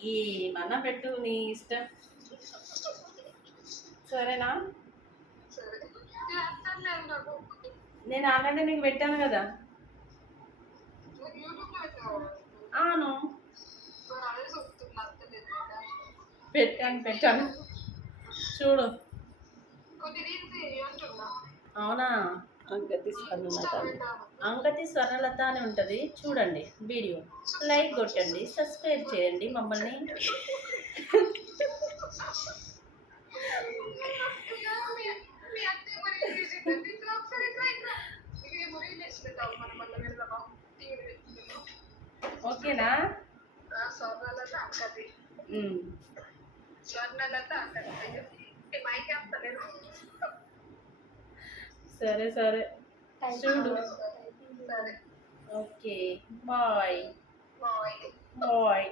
ఏమన్నా పెట్టు నీ ఇష్టం. సరేనా? నేను ఆల్రెడీ నీకు పెట్టాను కదా. అవును, పెట్టాను చూడు. అవునా? అంగతి స్వర్ణలత అని ఉంటుంది, చూడండి వీడియో. లైక్ కొట్టండి, సబ్స్క్రైబ్ చేయండి మమ్మల్ని. ఓకేనా? సరే సరే చూడు. Okay, bye bye.